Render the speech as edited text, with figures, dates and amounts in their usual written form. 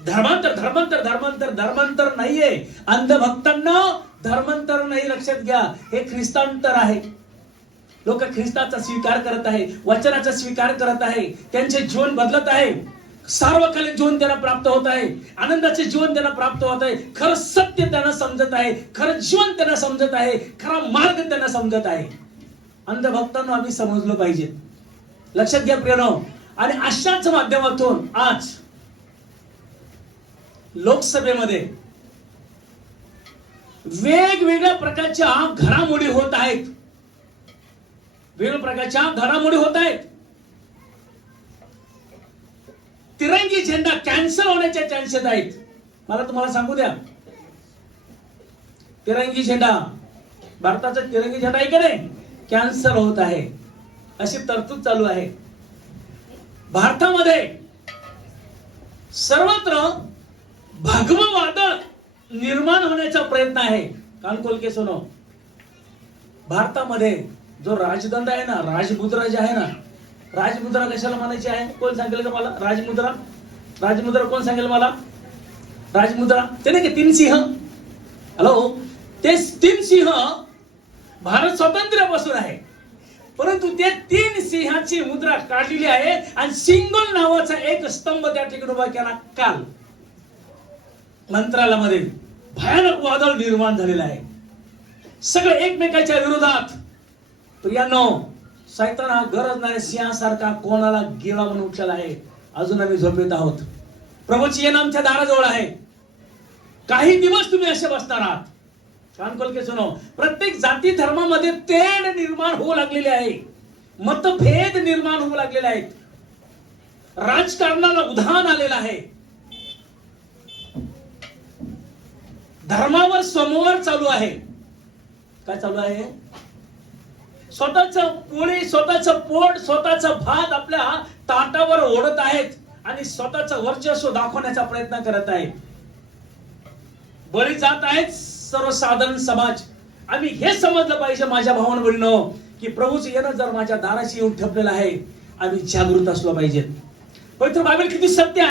धर्मांतर धर्मांतर धर्मांतर धर्मांतर नाहीये. अंधभक्तांना धर्मांतर नाही, लक्षात घ्या. हे ख्रिस्तांतर आहे. लोक ख्रिस्ताचा स्वीकार करत आहे, वचनाचा स्वीकार करत आहे, त्यांचे जीवन बदलत आहे, सार्वकालिक जीवन त्यांना प्राप्त होत आहे, आनंदाचे जीवन त्यांना प्राप्त होत आहे, खरं सत्य त्यांना समजत आहे, खरं जीवन त्यांना समजत आहे, खरा मार्ग त्यांना समजत आहे. अंधभक्तांना आम्ही समजलो पाहिजे, लक्षात घ्या प्रियनो. आणि अशाच माध्यमातून आज लोकसभेमध्ये वेगवेगळ्या प्रकारच्या घडामोडी होत आहेत. वेगवेगळ्या प्रकारच्या घडामोडी होत आहेत. तिरंगी झेंडा कॅन्सल होण्याचे चान्सेस आहेत. मला तुम्हाला सांगू द्या, तिरंगी झेंडा, भारताचा तिरंगी झेंडा आहे का नाही, कॅन्सल होत आहे, अशी तरतूद चालू आहे. भारतामध्ये सर्वत्र भगवं वादळ निर्माण होण्याचा प्रयत्न आहे. कानकोल के सुनो, भारतामध्ये जो राजदंड आहे ना, राजमुद्रा जे आहे ना, राजमुद्रा कशाला म्हणायची आहे, कोण सांगेल का मला? राजमुद्रा, राजमुद्रा कोण सांगेल मला? राजमुद्रा ते नाही का, तीन सिंह, हॅलो, ते तीन सिंह भारत स्वातंत्र्यापासून आहे, परंतु ते तीन सिंहाची मुद्रा काढलेली आहे आणि सिंगल नावाचा एक स्तंभ त्या ठिकाणी उभा केला. काल मंत्रालयामध्ये भयानक वादळ निर्माण झालेलं आहे, सगळे एकमेकाच्या विरोधात. प्रियांनो, सैतान हा गरजणाऱ्या सिंहासारखा कोणाला गेला म्हणून उठलेला आहे. अजून आम्ही झोपेत आहोत. प्रभूची येणं आमच्या दाराजवळ आहे. काही दिवस तुम्ही असे बसणार आहात. कानकोल के सुनो, प्रत्येक जाती धर्मामध्ये तेढ निर्माण होऊ लागलेले आहे, मतभेद निर्माण होऊ लागलेले आहेत, राजकारणाला उधाण आलेलं आहे, धर्मावर समोर चालू आहे. काय चालू आहे? स्वतःच पोळी, स्वतःच पोट, स्वतःच भात आपल्या ताटावर ओढत आहेत आणि स्वतःच वर्चस्व दाखवण्याचा प्रयत्न करत आहेत. बळी जात आहेत सर्वसाधारण समाज. आम्ही हे समजलं पाहिजे माझ्या भावांनो बहिणींनो, की प्रभूचं येणं जर माझ्या दाराशी येऊन ठेपलेलं आहे, आम्ही जागृत असलो पाहिजे. पवित्र बायबल किती सत्य आहे.